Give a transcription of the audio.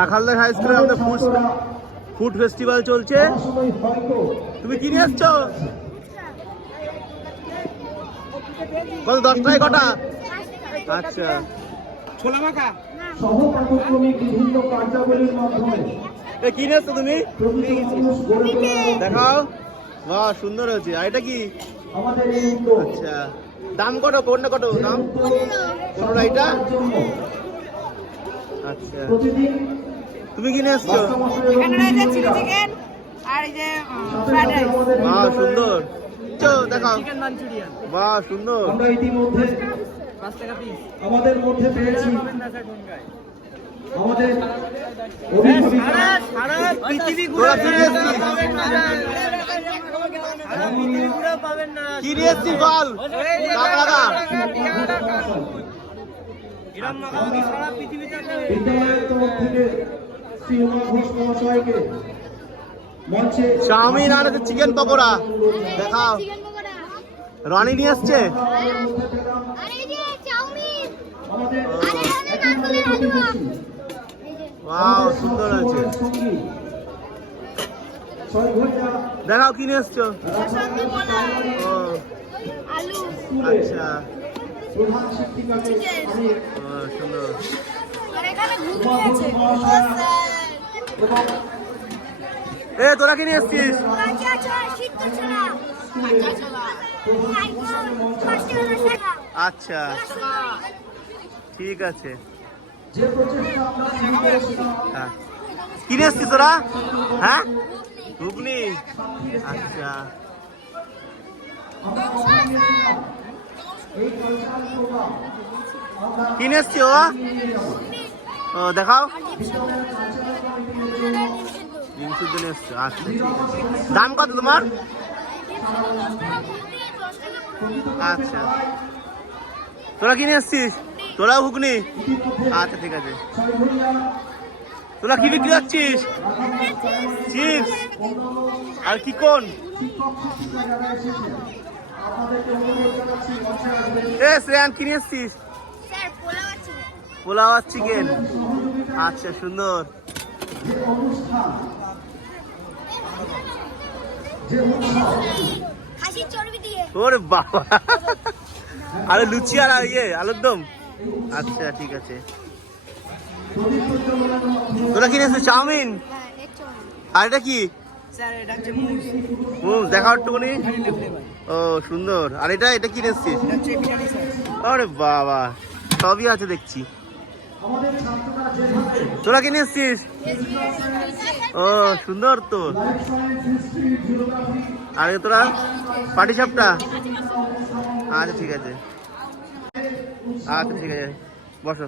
রাখালদার high স্কুলে আমাদের food food festival চলছে। তুমি কি নিয়ে এসছো কত দশটায় কটা? আচ্ছা। ছোলা মাখা? বিভিন্ন কার্যাবলীর মাধ্যমে এ কি নিয়ে এসছো তুমি? দেখাও। সুন্দর হয়েছে। আর এটা কি? আমাদের এই উদ্যোগ। আচ্ছা। দাম কত? কোনটা কত? দাম? পনেরো এটা? আচ্ছা। প্রতিদিন তুমি কি নিয়ে এসছো? এখানে রয়েছে চিলি চিকেন আর এই যে ফ্রাইড রাইস বাহ সুন্দর। চো, দেখাও। চিকেন মাঞ্চুরিয়ান বাহ সুন্দর। আমরা ইতিমধ্যে পাঁচ টাকা পিস আমাদের মধ্যে পেয়েছি আমাদের সারা সারা পৃথিবী পাবেন না। কি নিয়ে এসছিস বল? আছে। বিদ্যালয়ের তরফ থেকে শ্রী উমা ঘোষ মহাশয়কে মঞ্চে চাউমিন আর চিকেন পকোড়া দেখাও। চিকেন রনি নিয়ে আর আর ওয়াও সুন্দর ঘণ্টা দেখাও কি নিয়ে এসছো? ও আচ্ছা। সুন্দর। এ, তোরা কি নিয়ে এসছিস? আচ্ছা ঠিক আছে। হ্যাঁ। কি নিয়ে এসছিস তোরা? হ্যাঁ? ঘুগনি। আচ্ছা। কি নিয়ে এসছি ও দেখাও। নিয়ে এসছো আচ্ছা দাম কত তোমার? আচ্ছা। তোরা কিনে এসছিস? তোরাও ঘুগনি? আচ্ছা ঠিক আছে। তোরা কি বিক্রি করছিস? চিপস। আর কি কোন? এ, শ্রেয়ান কি নিয়ে এসছিস? পোলাও আর চিকেন। আচ্ছা সুন্দর। যে অনুষ্ঠান যে উৎসব খাসির চর্বি দিয়ে। ওরে বাবা। আরে লুচি আর ইয়ে আলুর দম? আচ্ছা ঠিক আছে। তোরা কি নিয়েছিস? চাউমিন? হ্যাঁ আর এটা কি? স্যার এটা হচ্ছে হুম দেখাও একটুখানি। ও সুন্দর। আর এটা এটা কি নিয়েছিস? এটা হচ্ছে বিরিয়ানি স্যার। আরে বাবা সবই আছে দেখছি। তোরা কিনে এসছিস ও, সুন্দর তো। আর তোরা পাটি সাপটা? আচ্ছা ঠিক আছে। আচ্ছা ঠিক আছে। বসো।